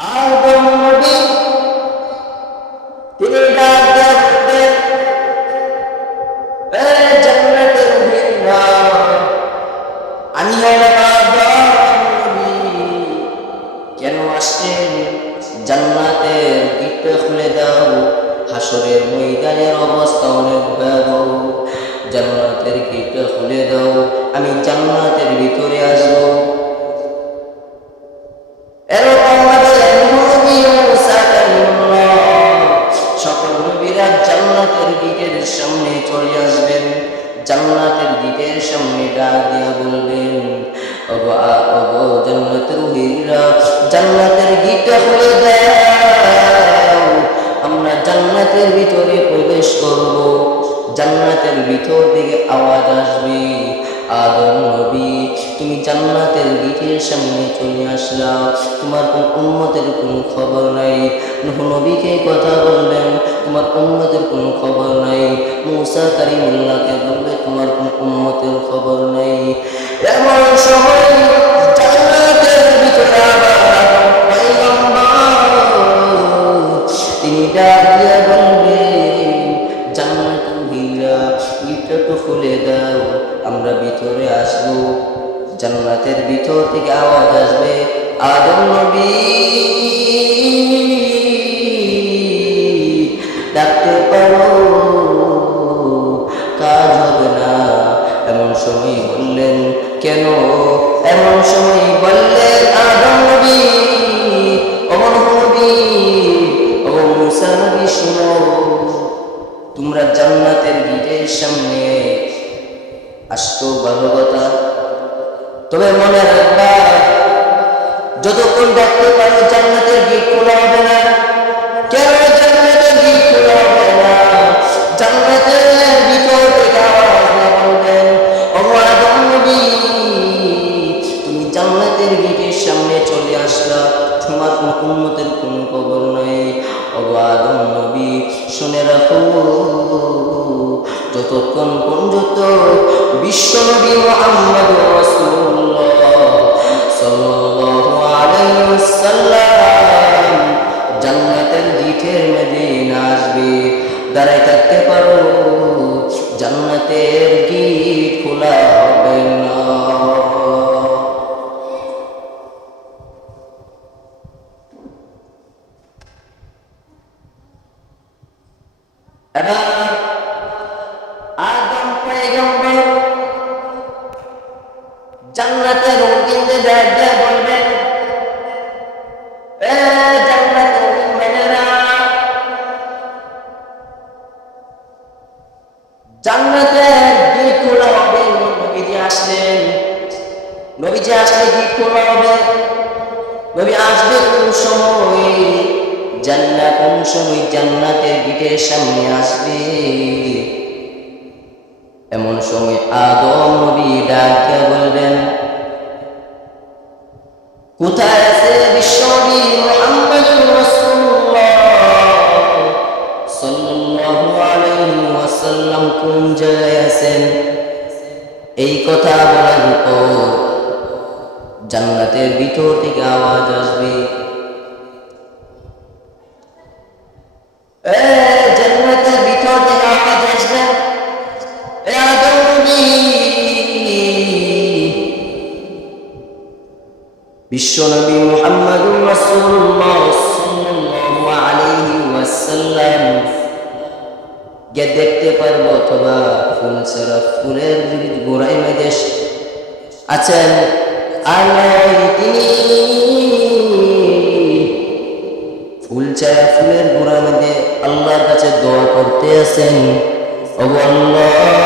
আদম নবী তিনি ডাক দিয়া বললেন, এ জান্নাতের ভিন্না, আমি হলাম আদম নবী। কেন আসছেন? জান্নাতের গেটটা খুলে দাও। হাসরের ময়দানের অবস্থা অনেক ভয়াবহ। জান্নাতের গেটটা খুলে দাও, আমি জান্নাতের ভিতরে আসবো। সকল নবীরা জান্নাতের গেটের সামনে চলে আসবেন। জান্নাতের গেটের সামনে ডাক দিয়া বলবেন, ওগো জান্নাতের ওহিরা, জান্নাতের গেটটা খুলে দাও, আমরা জান্নাতের ভিতরে প্রবেশ করব। জান্নাতের ভিতর থেকে আওয়াজ আসবে, আদম নবী তুমি জান্নাতের গেটের সামনে চলে আসলা, তোমার কোন উম্মতের কোনো খবর নাই। নূহ নবীকে কথা বলবেন, তোমার উম্মতের কোনো খবর নাই। মূসা কালিমুল্লাহকে বলবে, তোমার কোন উম্মতের খবর নাই। এমন সময় জান্নাতের ভিতরে আবার তিনি ডাক দিয়া বলবেন, জান্নাতুল হিরা, গেটটা তো খুলে দাও, আমরা ভিতরে আসবো। জান্নাতের ভিতর থেকে আওয়াজ আসবে, আদম নবী ডাকতে পারো, কাজ হবে না। এমন সময় বললেন, কেন? এমন সময় বললেন, আদম নবী, ওমর নবী, ও মুসা নবী, শুনো, তোমরা জান্নাতের গেটের সামনে আসতো ভালো কথা, তবে মনে রাখবা, যতক্ষণ ডাকতে পারো জান্নাতের গেট খোলা হবে না। কেন জান্নাতের গেট খোলা হবে না? জান্নাতের ভিতর থেকে আওয়াজ বলবেন, ও আদম নবী তুমি জান্নাতের গেটের সামনে চলে আসলা, তোমার কোন উম্মতের কোন খবর নাই। ও আদম নবী শুনে রাখো, যতক্ষণ পর্যন্ত বিশ্বনবী মুহাম্মদ রাসূলুল্লাহ সাল্লাল্লাহু আলাইহি ওয়াসাল্লাম জান্নাতের গেটের মধ্যে না আসবে, দাঁড়ায় থাকতে পারো, জান্নাতের গেট খোলা হবে না। এবার আদম পয়গম্বর জান্নাতের উকিলকে ডাক দিয়ে বলবেন, এ জান্নাতের উকিলেরা, জান্নাতের গেট খোলা হবে। নবীজি আসলেন, নবীজি আসলে গেট খোলা হবে। নবী আসবে কোন সময়? জান্নাত কোন সময় জান্নাতের গেটের সামনে আসবে? এমন সময় আদম নবী ডাক দিয়ে বলবেন, কোথায় আছে বিশ্বনবী মুহাম্মদুর রাসূলুল্লাহ সাল্লাল্লাহু আলাইহি ওয়াসাল্লাম, কোন জায়গায় আছেন? এই কথা বলার পর জান্নাতের ভিতর থেকে আওয়াজ আসবে, জান্নাতের ভিতর থেকে আওয়াজ আসবে, এ আদম নবী বিশ্বনবী মুহাম্মদুর রাসূলুল্লাহ সাল্লাল্লাহু আলাইহি ওয়াসাল্লাম কে দেখতে পারবো, অথবা ফুল ছাড়া ফুলের গোড়ায় মধ্যে আছেন, আর তিনি ফুল ছাড়া ফুলের গোড়ার মধ্যে আল্লাহর কাছে দোয়া করতে আছেন, ও আল্লাহ